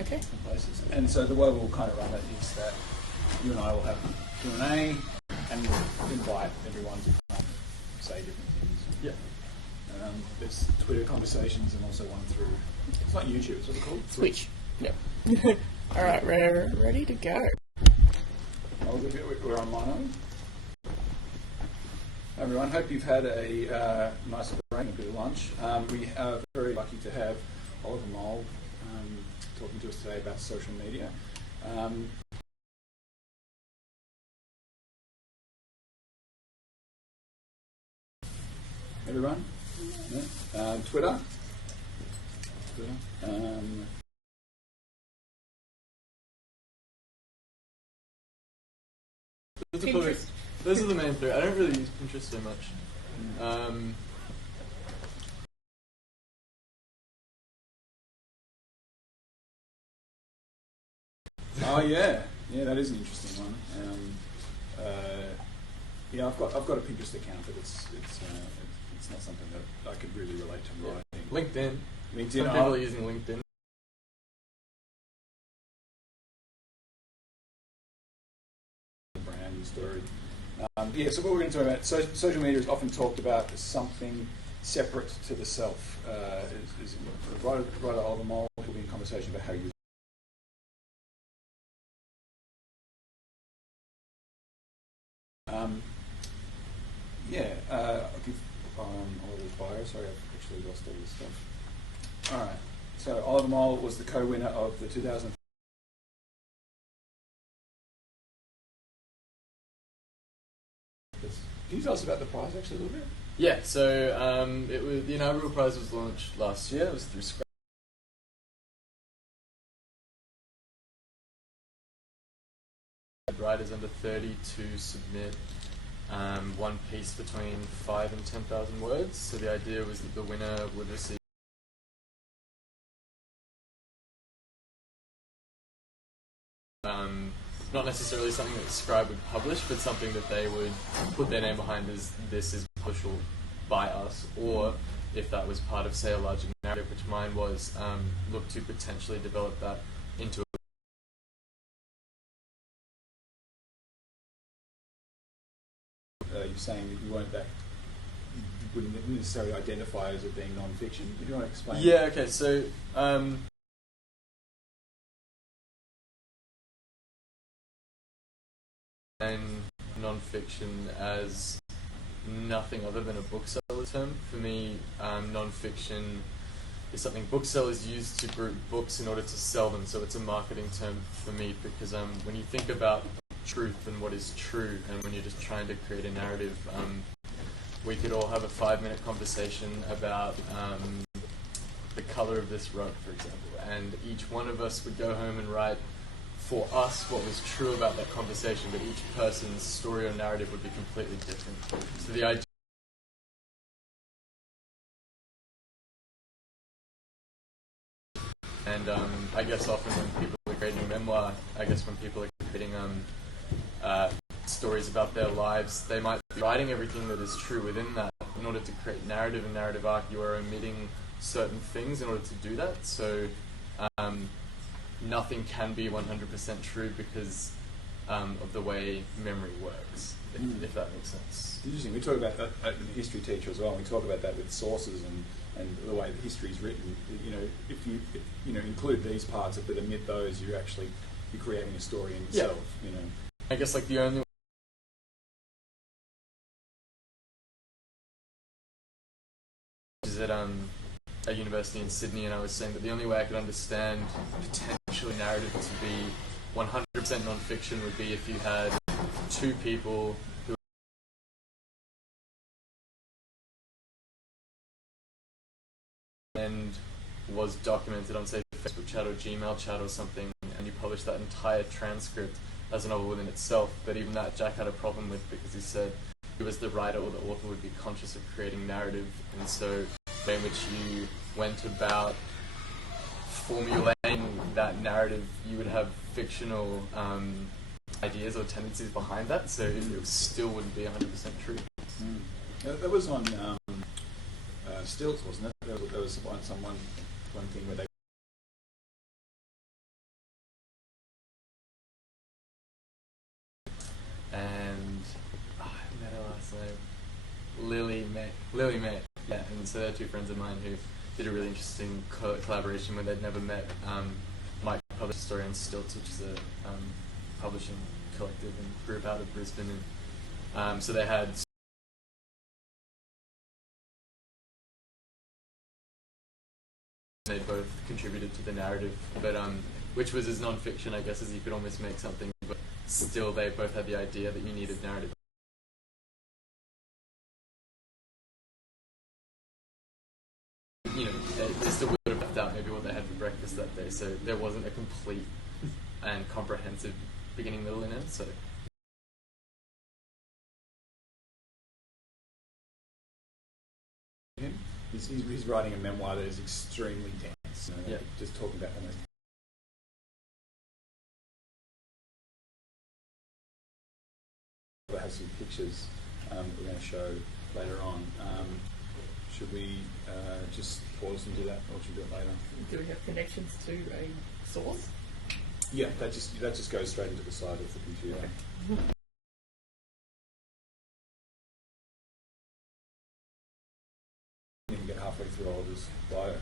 Okay. different places. And so the way we'll kind of run it is that you and I will have Q&A, and we'll invite everyone to say different things. Yeah. There's Twitter conversations and also one through, it's not YouTube, it's what it's called? Twitch. Yep. All right, we're ready to go. We're on mono. Everyone, hope you've had a nice break and a bit of lunch. We are very lucky to have Oliver Mole talking to us today about social media. Everyone? Yeah. Twitter. Those are the main three. I don't really use Pinterest so much. Oh yeah, that is an interesting one. Yeah, I've got a Pinterest account, but it's not something that I could really relate to writing. LinkedIn. Some people are using LinkedIn. Brand new story. So what we're going to talk about, social media is often talked about as something separate to the self. Writer Oliver Mole will be in conversation about how you. I'll give Oliver's bio. Sorry, I've actually lost all this stuff. All right. So Oliver Mole was the co-winner of the 2000. Can you tell us about the prize actually a little bit? Yeah. So it was the inaugural prize was launched last year. It was through Scratch. Writers under 30 to submit one piece between 5,000 and 10,000 words. So the idea was that the winner would receive not necessarily something that the scribe would publish, but something that they would put their name behind as this is publishable by us, or if that was part of, say, a larger narrative, which mine was, look to potentially develop that into a you're saying that you wouldn't necessarily identify as it being non-fiction. Do you want to explain? Yeah, okay, so and non-fiction as nothing other than a bookseller term. For me, non-fiction is something booksellers use to group books in order to sell them, so it's a marketing term for me, because when you think about truth and what is true, and when you're just trying to create a narrative, we could all have a 5-minute conversation about the colour of this rug, for example, and each one of us would go home and write for us what was true about that conversation, but each person's story or narrative would be completely different. So the idea and I guess often when people are creating memoir, when people are creating stories about their lives, they might be writing everything that is true within that. In order to create narrative and narrative arc, you are omitting certain things in order to do that. So nothing can be 100% true because of the way memory works, if that makes sense. Interesting. We talk about that at the history teacher as well. We talk about that with sources and the way the history is written. If you include these parts, but omit those, you're creating a story in itself. Yeah. I guess the only is at a university in Sydney, and I was saying that the only way I could understand potentially narrative to be 100% non-fiction would be if you had two people who and was documented on, say, Facebook chat or Gmail chat or something, and you publish that entire transcript as a novel within itself. But even that Jack had a problem with, because he said he was the writer or the author would be conscious of creating narrative, and so the way in which you went about formulating that narrative, you would have fictional ideas or tendencies behind that, so it still wouldn't be 100% true. That was on Stilts, wasn't it? There was one thing where they Lily May, yeah, and so they're two friends of mine who did a really interesting collaboration where they'd never met. Mike published a story on Stilts, which is a publishing collective and group out of Brisbane, and so they had. They both contributed to the narrative, but which was as non-fiction, I guess, as you could almost make something, but still they both had the idea that you needed narrative. You know, they still would have left out maybe what they had for breakfast that day, so there wasn't a complete and comprehensive beginning, middle, and end. So. He's writing a memoir that is extremely dense. You know, Yeah. Just talking about almost. We'll have some pictures we're going to show later on. Should we just pause and do that, or should we do it later? Do we have connections to a source? Yeah, that just goes straight into the side of the computer. Okay. You can get halfway through Oliver's bio.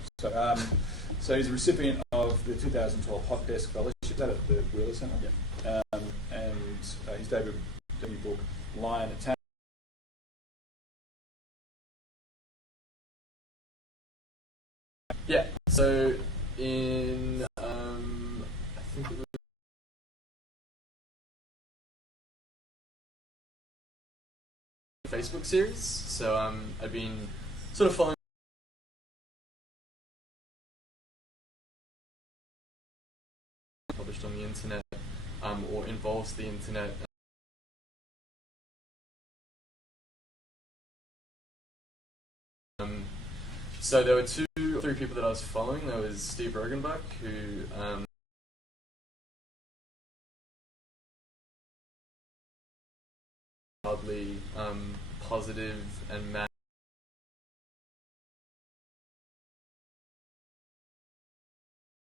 So he's a recipient of the 2012 Hot Desk Fellowship. Is that at the Wheeler Centre? Yeah. And his debut book, Lion Attack. Yeah. So in I think it was a Facebook series. So I've been sort of following. Published on the internet, or involves the internet. So there were 2 or 3 people that I was following. There was Steve Rogenbach, who wildly positive and mad.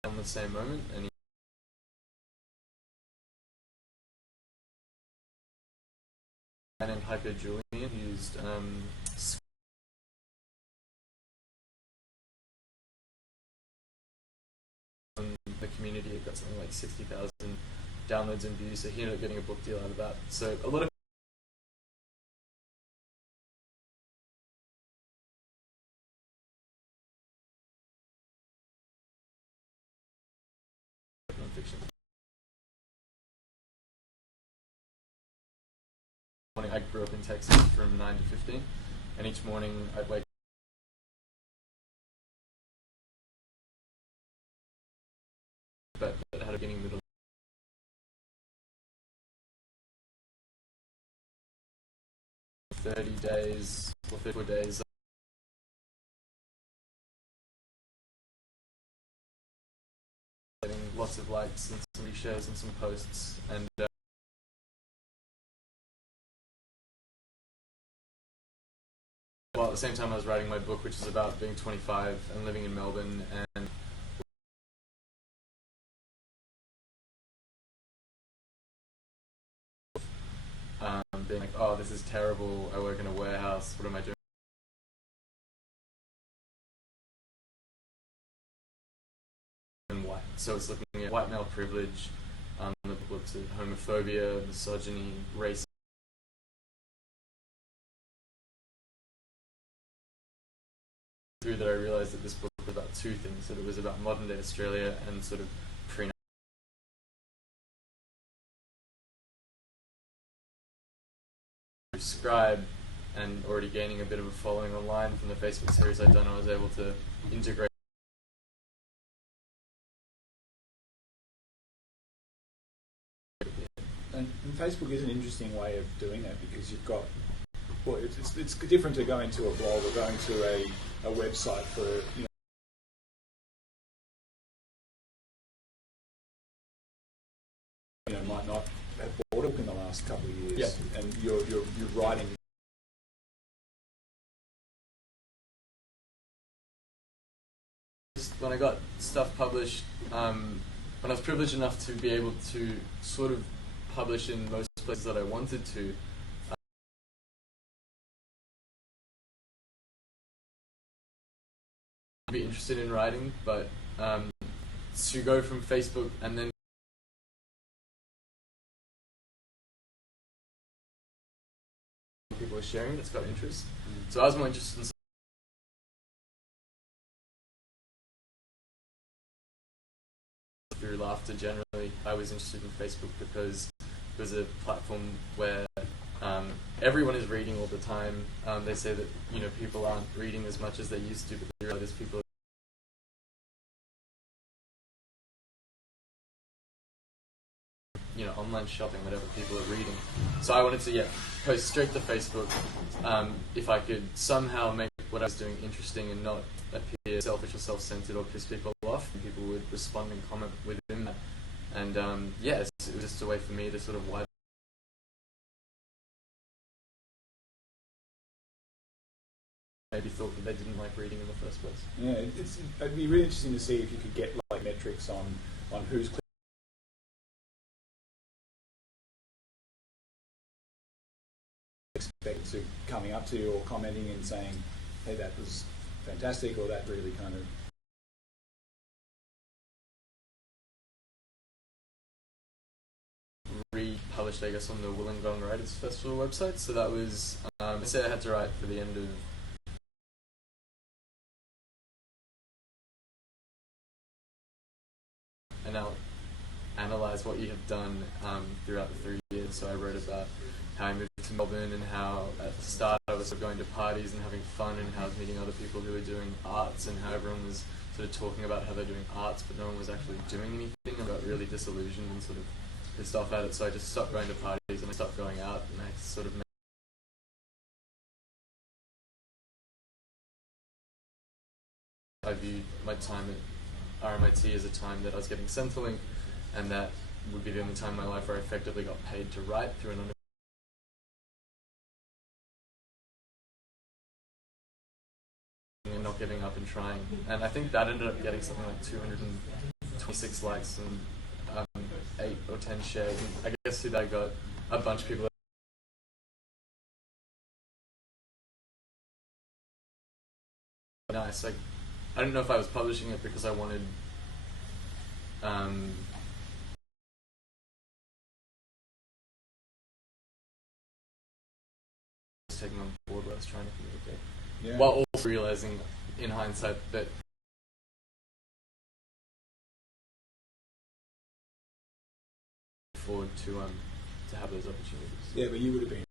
On the same moment, and he named Hyper Julian, who used the community. It got something like 60,000 downloads and views, so he ended up getting a book deal out of that. So a lot of non-fiction. I grew up in Texas from 9 to 15, and each morning I'd wake but that had a beginning, middle. 30 days or 34 days. Getting lots of likes and some reshares and some posts, and while at the same time I was writing my book, which is about being 25 and living in Melbourne, and being like, oh, this is terrible, I work in a warehouse, what am I doing? And white. So it's looking at white male privilege, the book looks at homophobia, misogyny, race. Through that I realised that this book was about 2 things, that it was about modern day Australia and sort of pre subscribe, and already gaining a bit of a following online from the Facebook series I'd done. I was able to integrate and Facebook is an interesting way of doing that, because you've got, well, it's different to going to a blog or going to a website for, might not have bought a book in the last couple of years, Yeah. and you're writing. when I got stuff published, when I was privileged enough to be able to sort of publish in most places that I wanted to, interested in writing, but to go from Facebook and then people are sharing it, it's got interest. So I was more interested in through laughter generally. I was interested in Facebook because it was a platform where everyone is reading all the time. They say that people aren't reading as much as they used to, but they realize people online shopping, whatever people are reading. So I wanted to post straight to Facebook. If I could somehow make what I was doing interesting and not appear selfish or self-centered or piss people off, and people would respond and comment within that. And it was just a way for me to sort of widen. Maybe thought that they didn't like reading in the first place. Yeah, it'd be really interesting to see if you could get like metrics on who's expected to coming up to you or commenting and saying, hey, that was fantastic, or that really kind of republished, I guess, on the Wollongong Writers Festival website. So that was I said I had to write for the end of and now analyze what you have done throughout the 3 years. So I wrote about how I moved to Melbourne and how at the start I was sort of going to parties and having fun, and how I was meeting other people who were doing arts, and how everyone was sort of talking about how they're doing arts but no one was actually doing anything. I got really disillusioned and sort of pissed off at it, so I just stopped going to parties and I stopped going out, and I sort of I viewed my time at RMIT as a time that I was getting Centrelink, and that would be the only time in my life where I effectively got paid to write through an and not giving up and trying. And I think that ended up getting something like 226 likes and 8 or 10 shares. And I guess that I got a bunch of people nice. Like, I don't know if I was publishing it because I wanted taking on board what I was trying to communicate. Yeah. While also realizing in hindsight that forward to have those opportunities. Yeah, but you would have been